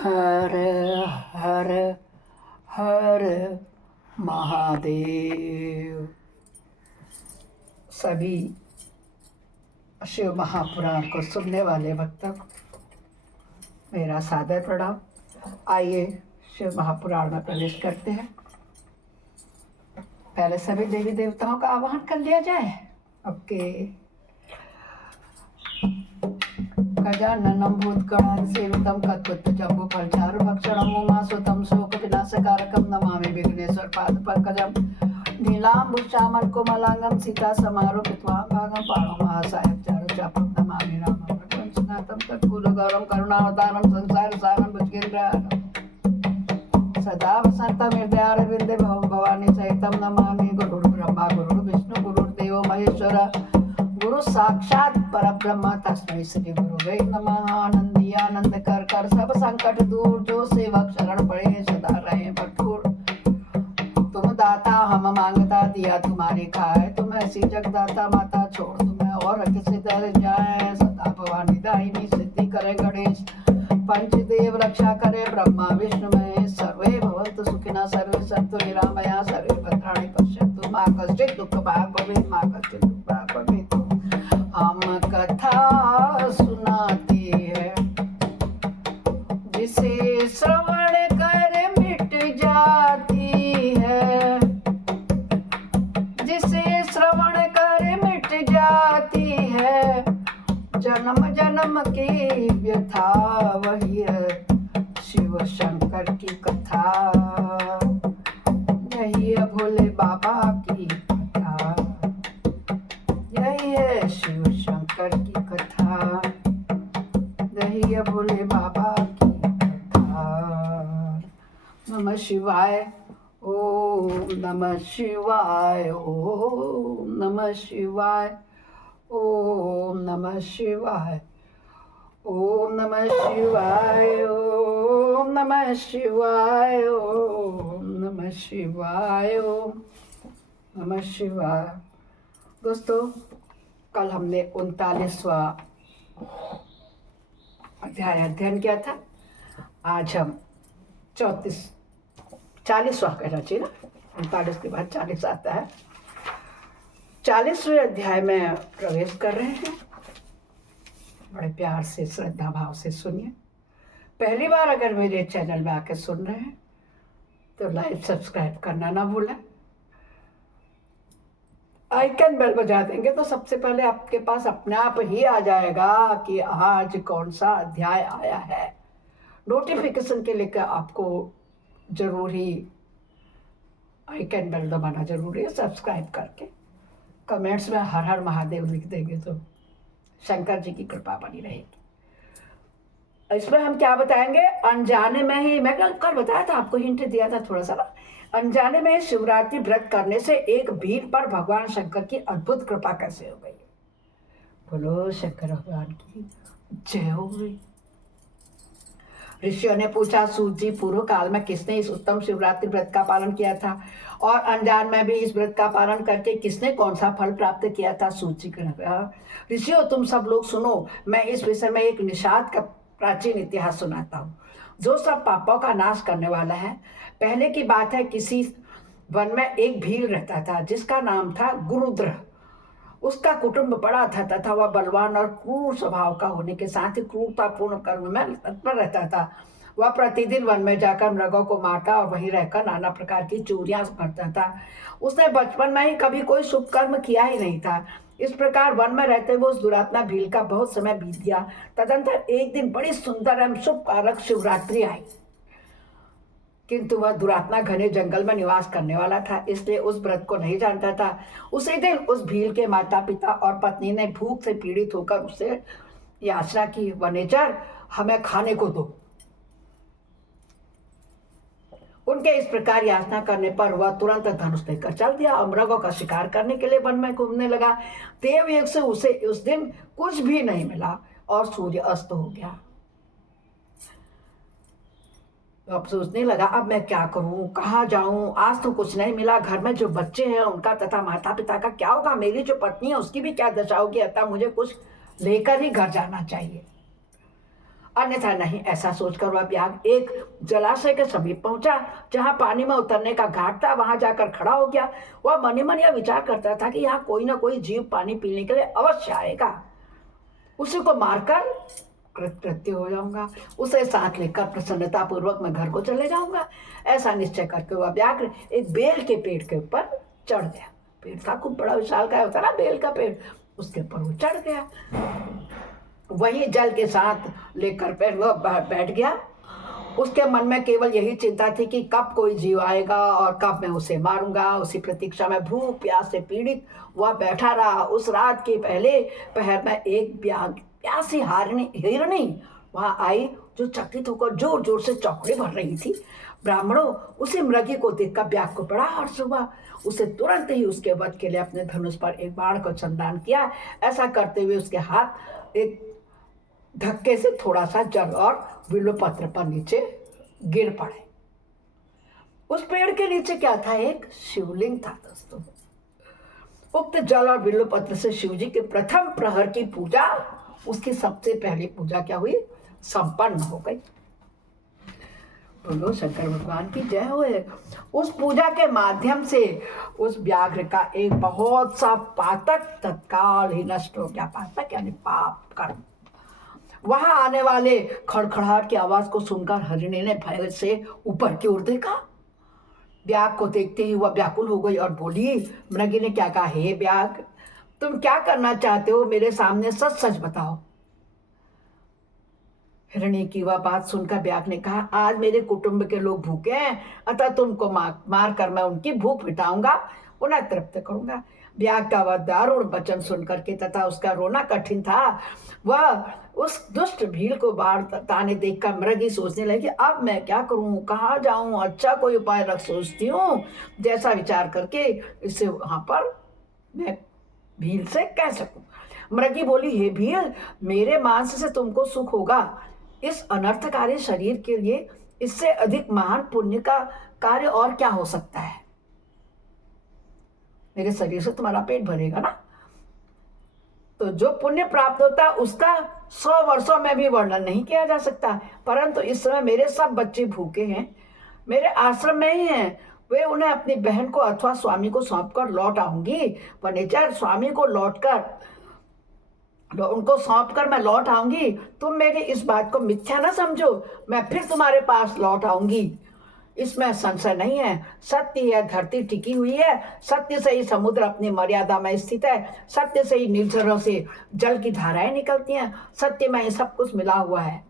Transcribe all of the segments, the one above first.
हर हर हर महादेव। सभी शिव महापुराण को सुनने वाले भक्तों को मेरा सादर प्रणाम। आइए शिव महापुराण में प्रवेश करते हैं। पहले सभी देवी देवताओं का आवाहन कर लिया जाए। ओके। गजाननं भूतगणाधिसेवितं कत्वत्तजम्बूफलचारु भक्षणं उमासुतं शोकविनाशकारकं नमामि विघ्नेश्वर पादपङ्कजं नीलाम्बुजामं कोमलांगं सीतासमारोपित्वाभागं पाणौ महासायं चारुचापं नमामि रामं प्रपञ्चनाथं तत्कुलगौरवं करुणावतारं संसारसारं भुजगेन्द्रहारं सदा वसन्तं हृदयारविन्दे भवं भवानी सहितं नमामि। गुरुर्ब्रह्मा गुरुर्विष्णु गुरुर्देवो महेश्वरः गुरु साक्षात परब्रह्म तस्मै श्री गुरुवे नमः। आनंदी आनंद कर कर सब संकट दूर, जो सेवक शरण पड़े सदा रहे भरपूर। तुम दाता हम मांगता, दिया तुम्हारी खाए। तुम ऐसी जगदाता माता, छोड़ तुम्हें और किसी दर जाए। सदा भवानी दायिनी सिद्धि करे गणेश, पंचदेव रक्षा करे ब्रह्मा विष्णु महेश। सर्वे भवन्तु सुखिनः सर्वे सन्तु निरामया, सर्वे भद्राणि पश्यन्तु मा कश्चित् दुःख भाग् भवेत्, मा कश्चित् दुःख भाग् भवेत्। हम कथा सुनाते हैं जिसे श्रवण कर मिट जाती है, जिसे श्रवण कर मिट जाती है। जन्म जन्म की व्यथा वही है शिव शंकर की कथा, यही है भोले बाबा की कथा, यही है शिव शंकर की कथा, यही है भोले बाबा की कथा। नमः शिवाय ओम नमः शिवाय ओम नमः शिवाय ओम नमः शिवाय ओम नमः शिवाय ओम नमः शिवाय ओम नमः शिवाय ओम नमः शिवाय। दोस्तों, कल हमने 39वां अध्याय अध्ययन किया था। आज हम 40वां कहना चाहिए ना, 39 के बाद 40 आता है। 40वें अध्याय में प्रवेश कर रहे हैं। बड़े प्यार से श्रद्धा भाव से सुनिए। पहली बार अगर मेरे चैनल में आकर सुन रहे हैं तो लाइक सब्सक्राइब करना ना भूलें। आइकन बेल बजा देंगे तो सबसे पहले आपके पास अपने आप ही आ जाएगा कि आज कौन सा अध्याय आया है। नोटिफिकेशन के लिए आपको जरूर ही आइकन बेल दबाना जरूरी है। सब्सक्राइब करके कमेंट्स में हर हर महादेव लिख देंगे तो शंकर जी की कृपा बनी रहेगी। इसमें हम क्या बताएंगे, अनजाने में ही, मैं कल बताया था, आपको हिंट दिया था थोड़ा सा ना। अनजाने में शिवरात्रि व्रत करने से एक भीड़ पर भगवान शंकर की अद्भुत कृपा कैसे हो गई। बोलो शंकर भगवान की जय हो गई। ऋषियों ने पूछा, सूत जी, पूर्व काल में किसने इस उत्तम शिवरात्रि व्रत का पालन किया था, और अनजान में भी इस व्रत का पालन करके किसने कौन सा फल प्राप्त किया था। सूत जी ने कहा, ऋषियों तुम सब लोग सुनो, मैं इस विषय में एक निषाद का प्राचीन इतिहास सुनाता हूँ जो सब पापों का नाश करने वाला है। पहले की बात है, किसी वन में एक भील रहता था जिसका नाम था गुरुद्र। उसका कुटुंब बड़ा था तथा वह बलवान और क्रूर स्वभाव का होने के साथ ही क्रूरतापूर्ण कर्म में तत्पर रहता था। वह प्रतिदिन वन में जाकर मृगों को मारता और वहीं रहकर नाना प्रकार की चोरियां करता था। उसने बचपन में ही कभी कोई शुभ कर्म किया ही नहीं था। इस प्रकार वन में रहते हुए उस दुरात्मा भील का बहुत समय बीत गया। तदंतर एक दिन बड़ी सुंदर एवं शुभ कारक शिवरात्रि आई, किंतु वह दुरात्मा घने जंगल में निवास करने वाला था, इसलिए उस व्रत को नहीं जानता था। उसी दिन उस भील के माता पिता और पत्नी ने भूख से पीड़ित होकर उससे याचना की, वनेचर हमें खाने को दो। उनके इस प्रकार याचना करने पर वह तुरंत धनुष लेकर चल दिया और मृगों का शिकार करने के लिए वन में घूमने लगा। देवयोग से उसे उस दिन कुछ भी नहीं मिला और सूर्य अस्त हो गया। अब सोचने लगा, अब मैं क्या करूं, कहाँ जाऊं, आज तो कुछ नहीं मिला। घर में जो बच्चे हैं उनका तथा माता पिता का क्या होगा, मेरी जो पत्नी है उसकी भी क्या दशा होगी। अतः मुझे कुछ लेकर ही घर जाना चाहिए। अन्यथा नहीं। ऐसा सोचकर वह व्याघ्र एक जलाशय के समीप पहुंचा जहां पानी में उतरने का घाट था। वहां जाकर खड़ा हो गया। वह मन ही मन यह विचार करता था कि यहाँ कोई ना कोई जीव पानी पीने के लिए अवश्य आएगा, उसी को मारकर कृत्य हो जाऊंगा, उसे साथ लेकर प्रसन्नता पूर्वक मैं घर को चले जाऊंगा। ऐसा निश्चय करके वह व्याघ्र एक बेल के पेड़ के ऊपर चढ़ गया। पेड़ था खूब बड़ा विशाल का होता ना बेल का पेड़, उसके ऊपर वो चढ़ गया। वही जल के साथ लेकर फिर वह बैठ गया। उसके मन में केवल यही चिंता थी कि कब कोई जीव आएगा और कब मैं उसे मारूंगा। उसी प्रतीक्षा में भूख प्यास से पीड़ित वह बैठा रहा। उस रात के पहले पहर में एक प्यासी हिरनी वहां आई जो चकित होकर जोर जोर से चौकड़ी भर रही थी। ब्राह्मणों, उसी मृगी को देखकर व्याघ्र को बड़ा हर्ष हुआ। उसे तुरंत ही उसके वध के लिए अपने धनुष पर एक बाण को संधान किया। ऐसा करते हुए उसके हाथ एक धक्के से थोड़ा सा जल और बिल्वपत्र पर नीचे गिर पड़े। उस पेड़ के नीचे क्या था? एक शिवलिंग था दोस्तों। उक्त जल और बिल्वपत्र से शिव जी के प्रथम प्रहर की पूजा, उसकी सबसे पहली पूजा क्या हुई? संपन्न हो गई। बोलो शंकर भगवान की जय होए। उस पूजा के माध्यम से उस व्याघ्र का एक बहुत सा पातक तत्काल ही नष्ट हो गया। पातक यानी पाप कर्म। वहां आने वाले खड़खड़ाहट की आवाज को सुनकर हरिणी ने भय से ऊपर की ओर देखा। व्याघ्र को देखते ही वह व्याकुल हो गई और बोली। मृगी ने क्या कहा? हे व्याघ्र, तुम क्या करना चाहते हो? मेरे सामने सच सच बताओ। हिरणी की वह बात सुनकर व्याघ्र ने कहा, आज मेरे कुटुंब के लोग भूखे हैं, अतः तुमको मार कर मैं उनकी भूख मिटाऊंगा, उन्हें तृप्त करूंगा। व्याघ्र का वह दारुण वचन सुनकर के तथा उसका रोना कठिन था। वह उस दुष्ट भील को बाढ़ ताने देखकर मृगी सोचने लगी, अब मैं क्या करूं, कहाँ जाऊं, अच्छा कोई उपाय रख सोचती हूँ जैसा विचार करके इसे वहां पर मैं भील से कह सकूं। मृगी बोली, हे भील, मेरे मांस से तुमको सुख होगा। इस अनर्थकारी शरीर के लिए इससे अधिक महान पुण्य का कार्य और क्या हो सकता है? मेरे शरीर से तुम्हारा पेट भरेगा ना, तो जो पुण्य प्राप्त होता है उसका 100 वर्षों में भी वर्णन नहीं किया जा सकता। परंतु इस समय मेरे सब बच्चे भूखे हैं, मेरे आश्रम में ही हैं। वे उन्हें अपनी बहन को अथवा स्वामी को सौंप कर लौट आऊंगी। वनेचर, स्वामी को उनको सौंप कर मैं लौट आऊंगी। तुम मेरी इस बात को मिथ्या ना समझो, मैं फिर तुम्हारे पास लौट आऊंगी, इसमें संशय नहीं है। सत्य है धरती टिकी हुई है, सत्य से ही समुद्र अपनी मर्यादा में स्थित है, सत्य से ही निर्झरों से जल की धाराएं निकलती हैं, सत्य में ही सब कुछ मिला हुआ है।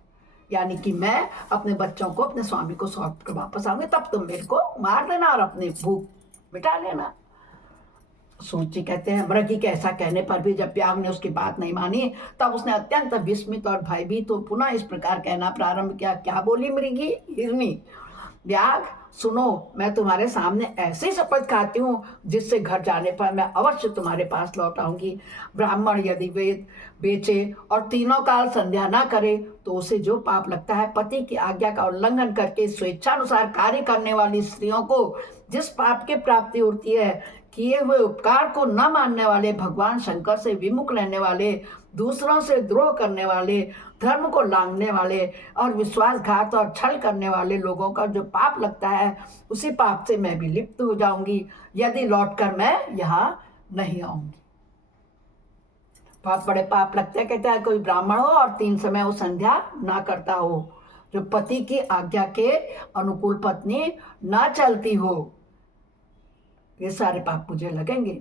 यानी कि मैं अपने बच्चों को अपने स्वामी को सौंप कर वापस आऊंगी, तब तुम मेरे को मार देना और अपनी भूख मिटा लेना। सूची कहते हैं, मृगी के ऐसा कहने पर भी जब व्याघ्र ने उसकी बात नहीं मानी, तब उसने अत्यंत विस्मित और भयभीत तो पुनः इस प्रकार कहना प्रारंभ किया। क्या बोली मृगी? हिरनी, व्याघ्र सुनो, मैं तुम्हारे सामने ऐसी शपथ खाती हूँ जिससे घर जाने पर मैं अवश्य तुम्हारे पास लौट आऊंगी। ब्राह्मण यदि वेद बेचे और तीनों काल संध्या ना करे तो उसे जो पाप लगता है, पति की आज्ञा का उल्लंघन करके स्वेच्छानुसार कार्य करने वाली स्त्रियों को जिस पाप की प्राप्ति होती है, किए हुए उपकार को न मानने वाले, भगवान शंकर से विमुख रहने वाले, दूसरों से द्रोह करने वाले, धर्म को लांघने वाले और विश्वासघात और छल करने वाले लोगों का जो पाप लगता है, उसी पाप से मैं भी लिप्त हो जाऊंगी यदि लौटकर मैं यहाँ नहीं आऊंगी। बहुत बड़े पाप लगते हैं। कहते हैं कोई ब्राह्मण हो और 3 समय वो संध्या ना करता हो, जो पति की आज्ञा के अनुकूल पत्नी ना चलती हो, ये सारे पाप मुझे लगेंगे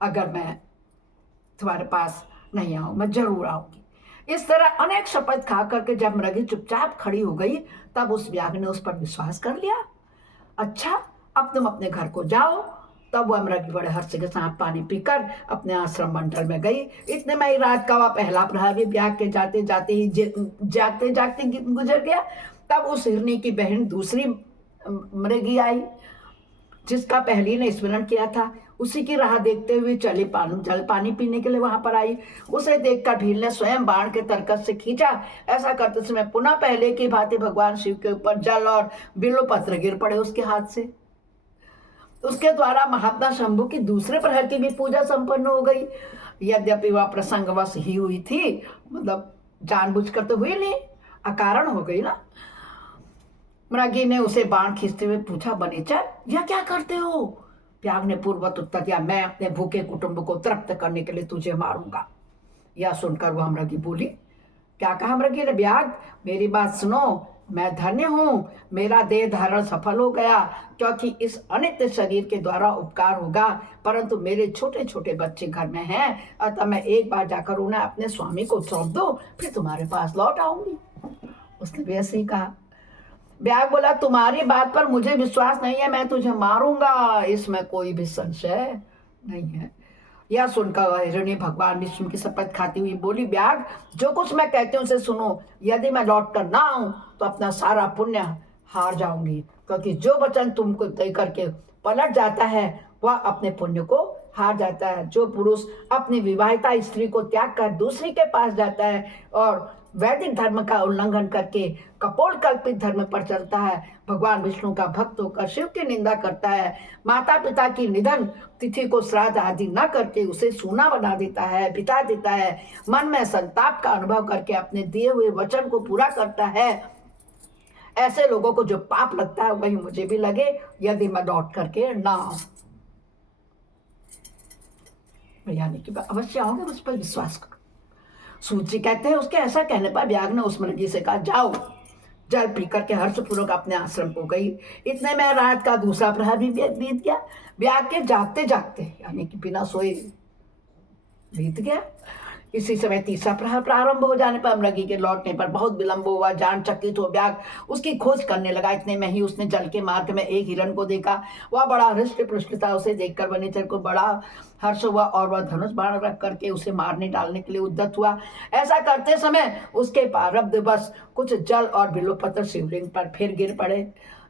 अगर मैं तुम्हारे पास नहीं आऊं। मैं जरूर आऊंगी। इस तरह अनेक शपथ खा करके जब मृगी चुपचाप खड़ी हो गई, तब उस व्याघ्र ने उस पर विश्वास कर लिया। अच्छा, अब तुम अपने घर को जाओ। तब वह मृगी बड़े हर्ष के साथ पानी पीकर अपने आश्रम मंडल में गई। इतने में ही रात का वह पहला प्रहर भी व्याघ्र के जाते जागते गुजर गया। तब उस हिरनी की बहन दूसरी मृगी आई, जिसका पहली ने स्मरण किया था। उसी की राह देखते हुए जल पानी पीने के लिए वहां पर आई। उसे देखकर भील ने स्वयं बाण के तरकस से खींचा। ऐसा करते समय पुनः पहले की भांति भगवान शिव के ऊपर जल और बिल्वपत्र गिर पड़े उसके हाथ से। उसके द्वारा महात्मा शंभु की दूसरे प्रहर की भी पूजा संपन्न हो गई। यद्यपि वह प्रसंगवश ही हुई थी, मतलब जानबूझकर तो हुई नहीं, अकारण हो गई ना। मृगी ने उसे बाण खींचते हुए पूछा, बनेचर यह क्या करते हो? ब्याग ने पूर्ववत उत्तर दिया, मैं अपने भूखे कुटुंब को तृप्त करने के लिए तुझे मारूंगा। यह सुनकर वह मृगी बोली, क्या कहा मृगी ने? ब्याग मेरी बात सुनो, मैं धन्य हूँ, मेरा देह धारण सफल हो गया, क्योंकि इस अनित्य शरीर के द्वारा उपकार होगा, परंतु मेरे छोटे छोटे बच्चे घर में हैं, अतः मैं एक बार जाकर उन्हें अपने स्वामी को सौंप दो, फिर तुम्हारे पास लौट आऊंगी। उसने भी ऐसे ही कहा। ब्याग बोला, तुम्हारी बात पर मुझे विश्वास नहीं है, मैं तुझे मारूंगा, इसमें कोई भी संशय नहीं है। यह सुनकर हिरणी भगवान विष्णु की शपथ खाती हुई बोली, ब्याग जो कुछ मैं कहती हूँ उसे सुनो, यदि मैं लौट कर ना आऊं तो अपना सारा पुण्य हार जाऊंगी, क्योंकि जो वचन तुमको दे करके पलट जाता है वह अपने पुण्य को हार जाता है। जो पुरुष अपनी विवाहिता स्त्री को त्याग कर दूसरी के पास जाता है और वैदिक धर्म का उल्लंघन करके कपोल कल्पित धर्म पर चलता है, भगवान विष्णु का भक्त होकर शिव की निंदा करता है, माता पिता की निधन तिथि को श्राद्ध आदि न करके उसे सूना बना देता है, बिता देता है, मन में संताप का अनुभव करके अपने दिए हुए वचन को पूरा करता है, ऐसे लोगों को जो पाप लगता है वही मुझे भी लगे, यदि मैं लौट करके ना आऊं। यानी कि अवश्य आओगे, मुझ पर विश्वास करो। सूत जी कहते हैं, उसके ऐसा कहने पर ब्याग ने उस मृगी से कहा, जाओ। जल पी करके हर्षपूर्वक अपने आश्रम को गई। इतने में रात का दूसरा प्रहर भी बीत गया। ब्याग के जागते जागते यानी कि बिना सोए बीत गया। इसी समय तीसरा प्रहर प्रारंभ हो जाने पर मृगी के लौटने पर बहुत विलंब हुआ। जान चकित हो ब्याग उसकी खोज करने लगा। इतने में ही उसने जल के मार्ग में एक हिरण को देखा। वह बड़ा हृष्ट पुष्ट था। उसे देखकर वनेचर को बड़ा हर्ष हुआ और वह धनुष बाण रख करके उसे मारने डालने के लिए उद्यत हुआ। ऐसा करते समय उसके प्रारब्ध बस कुछ जल और बिल्वपत्र शिवलिंग पर फिर गिर पड़े।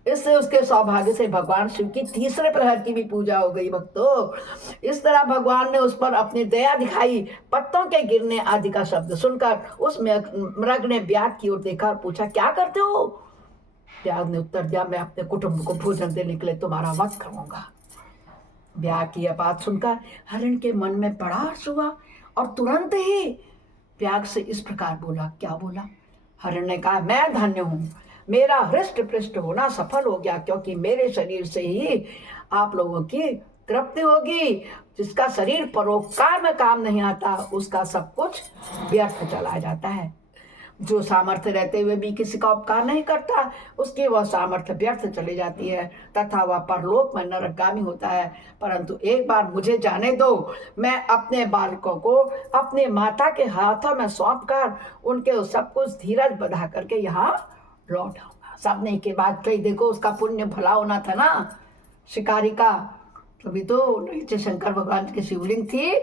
इससे उसके सौभाग्य से भगवान शिव की तीसरे प्रहर की भी पूजा हो गई। भक्तों, इस तरह भगवान ने उस पर अपनी दया दिखाई। पत्तों के गिरने आदि का शब्द सुनकर उस मृग ने ब्याग की ओर देखा और पूछा, क्या करते हो? ब्याग ने उत्तर दिया, मैं अपने कुटुंब को भोजन देने के लिए तुम्हारा वध करूंगा। ब्याग की यह बात सुनकर हरिण के मन में बड़ा हर्ष हुआ और तुरंत ही ब्याग से इस प्रकार बोला। क्या बोला? हरिण ने कहा, मैं धन्य हूं, मेरा हृष्ट पृष्ठ होना सफल हो गया, क्योंकि मेरे शरीर से ही आप लोगों की तृप्ति होगी। जिसका शरीर परोपकार में काम नहीं आता उसका सब कुछ व्यर्थ चला जाता है। जो सामर्थ्य रहते हुए भी किसी का उपकार नहीं करता उसकी वह सामर्थ्य व्यर्थ चली जाती है तथा वह परलोक में नरकगामी होता है। परंतु एक बार मुझे जाने दो, मैं अपने बालकों को अपने माता के हाथों में सौंप कर उनके सब कुछ धीरज बधा करके यहाँ लौट आऊंगा। सबने के बाद कही, देखो उसका पुण्य भला होना था ना शिकारी का, तभी तो नीचे शंकर भगवान की शिवलिंग थी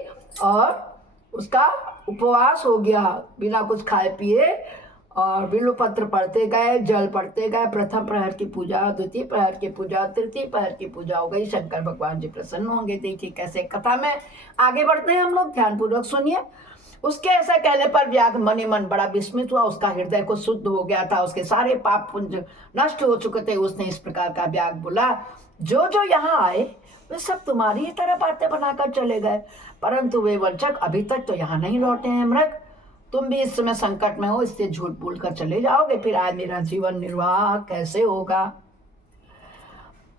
और उसका उपवास हो गया बिना कुछ खाए पिए, और बिल्वपत्र पढ़ते गए, जल पढ़ते गए। प्रथम प्रहर की पूजा, द्वितीय प्रहर की पूजा, तृतीय प्रहर की पूजा हो गई। शंकर भगवान जी प्रसन्न होंगे। देखिए कैसे कथा में आगे बढ़ते हैं हम लोग, ध्यानपूर्वक सुनिए। उसके ऐसा कहने पर ब्याग मन ही मन बड़ा विस्मित हुआ। उसका हृदय को शुद्ध हो गया था, उसके सारे पाप पुंज नष्ट हो चुके थे। उसने इस प्रकार का ब्याग बोला, जो जो यहाँ आए वे सब तुम्हारी ही तरह बातें बनाकर चले गए, परंतु वे वंचक अभी तक तो यहाँ नहीं लौटे हैं। मृग, तुम भी इस समय संकट में हो, इसलिए झूठ बोलकर चले जाओगे, फिर आज मेरा जीवन निर्वाह कैसे होगा?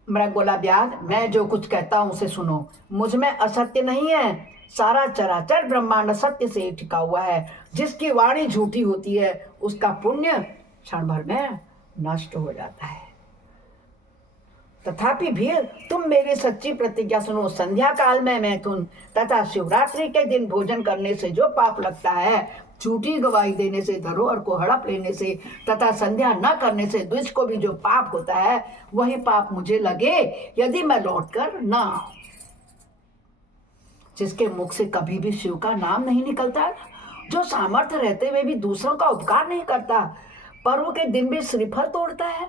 मृग बोला, ब्याग मैं जो कुछ कहता हूं उसे सुनो, मुझ में असत्य नहीं है। सारा चराचर ब्रह्मांड सत्य से टिका हुआ है। जिसकी वाणी झूठी होती है उसका पुण्य क्षण भर में नष्ट हो जाता है। तथापि भी तुम मेरी सच्ची प्रतिज्ञा सुनो। संध्या काल में मैथुन तथा शिवरात्रि के दिन भोजन करने से जो पाप लगता है, झूठी गवाही देने से, धरोहर को हड़प लेने से तथा संध्या न करने से द्विज को भी जो पाप होता है, वही पाप मुझे लगे यदि मैं लौटकर न आऊं। जिसके मुख से कभी भी शिव का नाम नहीं निकलता, जो सामर्थ्य रहते हुए भी दूसरों का उपकार नहीं करता, पर्व के दिन भी श्रीफल तोड़ता है,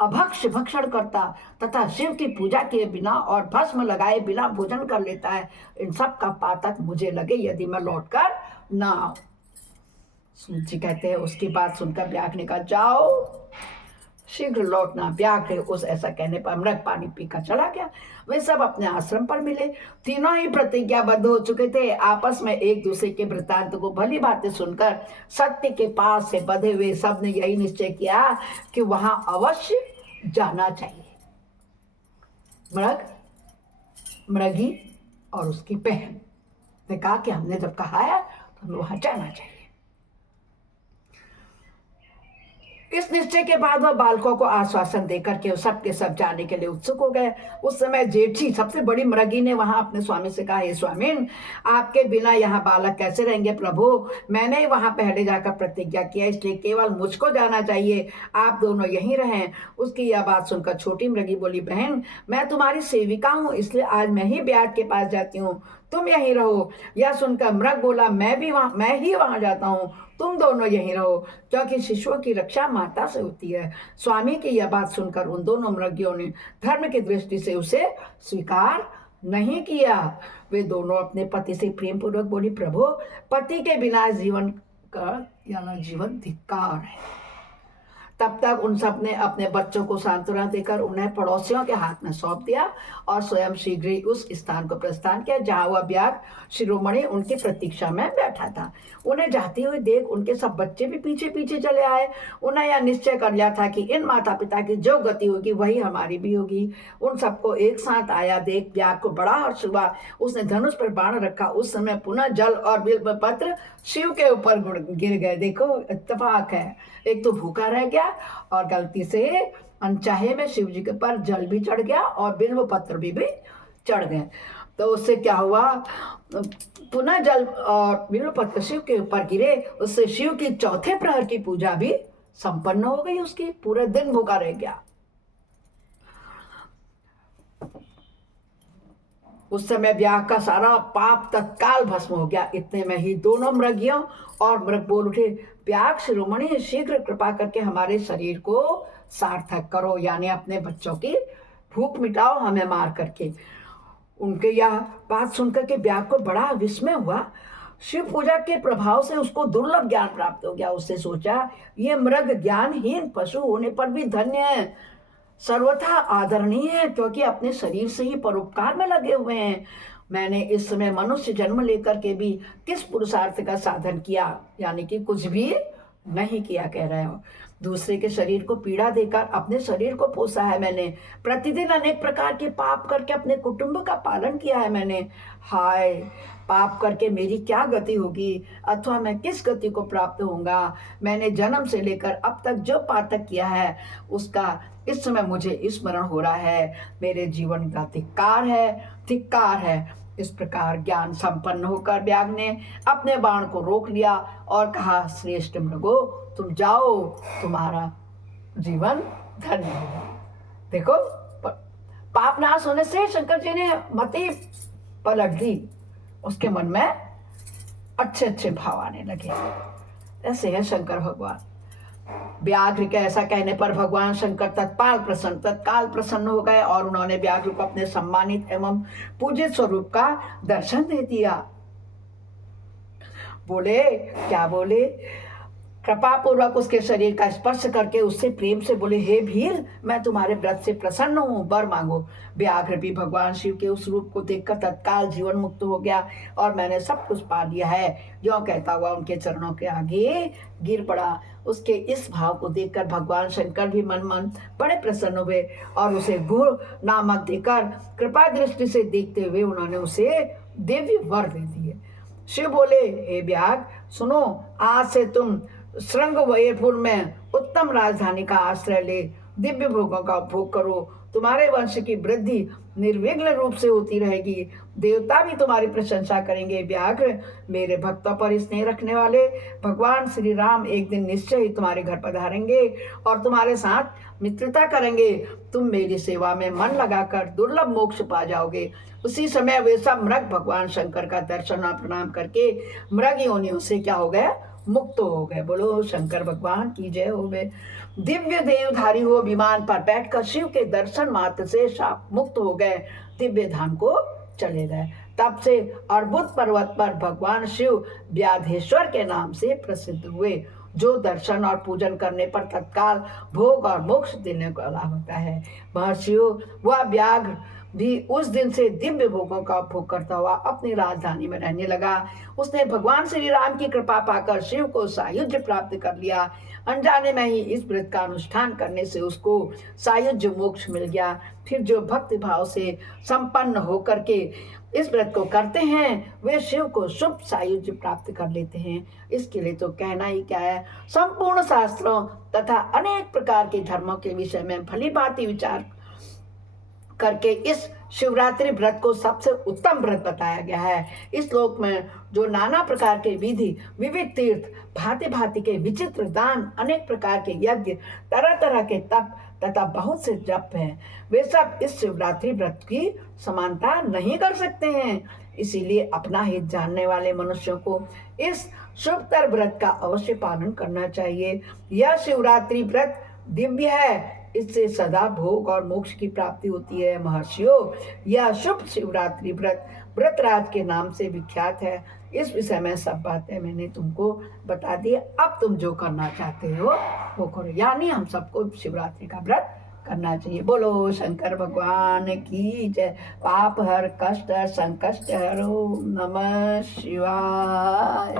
अभक्ष भक्षण करता तथा शिव की पूजा किए बिना और भस्म लगाए बिना भोजन कर लेता है, इन सब का पातक मुझे लगे यदि मैं लौटकर ना आऊं। सूत जी कहते हैं, उसकी बात सुनकर ब्याग ने कहा, जाओ शीघ्र लौटना। व्याघ्र उस ऐसा कहने पर मृग पानी पीकर चला गया। वे सब अपने आश्रम पर मिले। तीनों ही प्रतिज्ञाबद्ध हो चुके थे। आपस में एक दूसरे के वृत्तांत को भली बातें सुनकर सत्य के पास से बंधे हुए सब ने यही निश्चय किया कि वहां अवश्य जाना चाहिए। मृग, मृगी और उसकी बहन ने कहा कि हमने जब कहा है तो हमें वहां जाना चाहिए। इस निश्चय के बाद वह बालकों को आश्वासन देकर के सबके सब जाने के लिए उत्सुक हो गए। उस समय जेठी सबसे बड़ी मृगी ने वहां अपने स्वामी से कहा, हे स्वामीन, आपके बिना यहाँ बालक कैसे रहेंगे प्रभु? मैंने ही वहां पहले जाकर प्रतिज्ञा किया, इसलिए केवल मुझको जाना चाहिए, आप दोनों यहीं रहें। उसकी यह बात सुनकर छोटी मृगी बोली, बहन, मैं तुम्हारी सेविका हूँ, इसलिए आज मैं ही ब्याज के पास जाती हूँ, तुम यहीं रहो। यह सुनकर मृग बोला, मैं ही वहां जाता हूँ, तुम दोनों यहीं रहो, क्योंकि शिशुओं की रक्षा माता से होती है। स्वामी की यह बात सुनकर उन दोनों मृगियों ने धर्म की दृष्टि से उसे स्वीकार नहीं किया। वे दोनों अपने पति से प्रेम पूर्वक बोली, प्रभु, पति के बिना जीवन का यानी जीवन धिक्कार है। तब तक उन सब ने अपने बच्चों को सांत्वना देकर उन्हें पड़ोसियों के हाथ में सौंप दिया और स्वयं शीघ्र ही उस स्थान को प्रस्थान किया जहां वह व्याघ्र शिरोमणि उनकी प्रतीक्षा में बैठा था। उन्हें जाते हुए देख उनके सब बच्चे भी पीछे पीछे चले आए। उन्हें यह निश्चय कर लिया था कि इन माता पिता की जो गति होगी वही हमारी भी होगी। उन सबको एक साथ आया देख व्याघ्र को बड़ा हर्ष हुआ। उसने धनुष पर बाण रखा। उस समय पुनः जल और बिल्व पत्र शिव के ऊपर गिर गए। देखो, इत्तेफाक है, एक तो भूखा रह गया और गलती से अनचाहे में शिव जी के पर जल भी चढ़ गया और बिल्व पत्र भी चढ़ गए। तो उससे क्या हुआ, पुनः जल और बिल्व पत्र शिव के ऊपर गिरे। उससे शिव की चौथे प्रहर की पूजा भी संपन्न हो गई। उसकी पूरे दिन भूखा रह गया। उस समय व्याघ्र का सारा पाप तत्काल भस्म हो गया। इतने में ही दोनों मृगियों और मृग बोल उठे, व्याघ्र शिरोमणि, शीघ्र कृपा करके हमारे शरीर को सार्थक करो, यानी अपने बच्चों की भूख मिटाओ हमें मार करके। उनके यह बात सुनकर के व्याघ्र को बड़ा विस्मय हुआ। शिव पूजा के प्रभाव से उसको दुर्लभ ज्ञान प्राप्त हो गया। उससे सोचा, ये मृग ज्ञानहीन पशु होने पर भी धन्य है, सर्वथा आदरणीय है, क्योंकि अपने शरीर से ही परोपकार में लगे हुए हैं। मैंने इस समय मनुष्य जन्म लेकर के भी किस पुरुषार्थ का साधन किया, यानी कि कुछ भी नहीं किया कह रहे हो। दूसरे के शरीर को पीड़ा देकर अपने शरीर को पोसा है मैंने। प्रतिदिन अनेक प्रकार के पाप करके अपने कुटुंब का पालन किया है मैंने। हाय, पाप करके मेरी क्या गति होगी, अथवा मैं किस गति को प्राप्त होऊंगा। मैंने जन्म से लेकर अब तक जो पातक किया है उसका इस समय मुझे स्मरण हो रहा है। मेरे जीवन का धिक्कार है। इस प्रकार ज्ञान संपन्न होकर व्याघ्र ने अपने बाण को रोक लिया और कहा, श्रेष्ठ मृगो, तुम जाओ, तुम्हारा जीवन धन्य होगा। देखो, पाप नाश होने से शंकर जी ने मति पलट दी। उसके मन में अच्छे अच्छे भाव आने लगे। ऐसे है शंकर भगवान। व्याघ्र के ऐसा कहने पर भगवान शंकर तत्काल प्रसन्न हो गए और उन्होंने व्याघ्र को अपने सम्मानित एवं पूजित स्वरूप का दर्शन दे दिया। बोले, क्या बोले, कृपा पूर्वक उसके शरीर का स्पर्श करके उससे प्रेम से बोले, हे वीर, मैं तुम्हारे व्रत से प्रसन्न हूँ, वर मांगो। व्याघ्र भी भगवान शिव के उस रूप को देखकर तत्काल जीवन मुक्त हो गया और मैंने सब कुछ पा लिया है, जो कहता हुआ उनके चरणों के आगे गिर पड़ा। उसके इस भाव को देखकर भगवान शंकर भी मन बड़े प्रसन्न हुए और उसे गुण नामक देकर कृपा दृष्टि से देखते हुए उन्होंने उसे दिव्य वर दे दिए। शिव बोले, हे व्याघ्र, सुनो, आज से तुम श्रृंगवेरपुर में उत्तम राजधानी का आश्रय ले दिव्य भोगों का उपभोग करो। तुम्हारे वंश की वृद्धि निर्विघ्न रूप से होती रहेगी। देवता भी तुम्हारी प्रशंसा करेंगे। व्याघ्र, मेरे भक्तों पर स्नेह रखने वाले भगवान श्री राम एक दिन निश्चय ही तुम्हारे घर पधारेंगे और तुम्हारे साथ मित्रता करेंगे। तुम मेरी सेवा में मन लगाकर दुर्लभ मोक्ष पा जाओगे। उसी समय वे सब मृग भगवान शंकर का दर्शन और प्रणाम करके मृग योनियों से क्या हो गए, मुक्त हो गए। बोलो शंकर भगवान की जय हो गए। दिव्य देवधारी हो विमान पर बैठकर शिव के दर्शन मात्र से शाप मुक्त हो गए, दिव्य धाम को चले गए। तब से अर्बुद पर्वत पर भगवान शिव व्याधेश्वर के नाम से प्रसिद्ध हुए। जो दर्शन और पूजन करने पर तत्काल भोग और मोक्ष देने को लाभ होता है। महर्षियों, वह व्याघ्र भी उस दिन से दिव्य भोगों का उपभोग करता हुआ अपनी राजधानी में रहने लगा। उसने भगवान श्री राम की कृपा पाकर शिव को सायुज्य प्राप्त कर लिया। अनजाने में ही इस व्रत का अनुष्ठान करने से उसको सायुज्य मोक्ष मिल गया। फिर जो भक्ति भाव से संपन्न होकर के इस व्रत को करते हैं वे शिव को शुभ सायुज्य प्राप्त कर लेते हैं। इसके लिए तो कहना ही क्या है। संपूर्ण शास्त्रों तथा अनेक प्रकार के धर्मों के विषय में भली भांति विचार करके इस शिवरात्रि व्रत को सबसे उत्तम व्रत बताया गया है। इस श्लोक में जो नाना प्रकार के विधि, विविध तीर्थ, भांति भांति के विचित्र दान, अनेक प्रकार के यज्ञ, तरह तरह के तप तथा बहुत से जप हैं, वे सब इस शिवरात्रि व्रत की समानता नहीं कर सकते हैं। इसीलिए अपना हित जानने वाले मनुष्यों को इस शुभतर व्रत का अवश्य पालन करना चाहिए। यह शिवरात्रि व्रत दिव्य है, इससे सदा भोग और मोक्ष की प्राप्ति होती है। महर्षियों, यह शुभ शिवरात्रि व्रत व्रतराज के नाम से विख्यात है। इस विषय में सब बातें मैंने तुमको बता दी। अब तुम जो करना चाहते हो वो करो, यानी हम सबको शिवरात्रि का व्रत करना चाहिए। बोलो शंकर भगवान की जय। पाप हर कष्ट संकष्ट हरो। नमः शिवाय।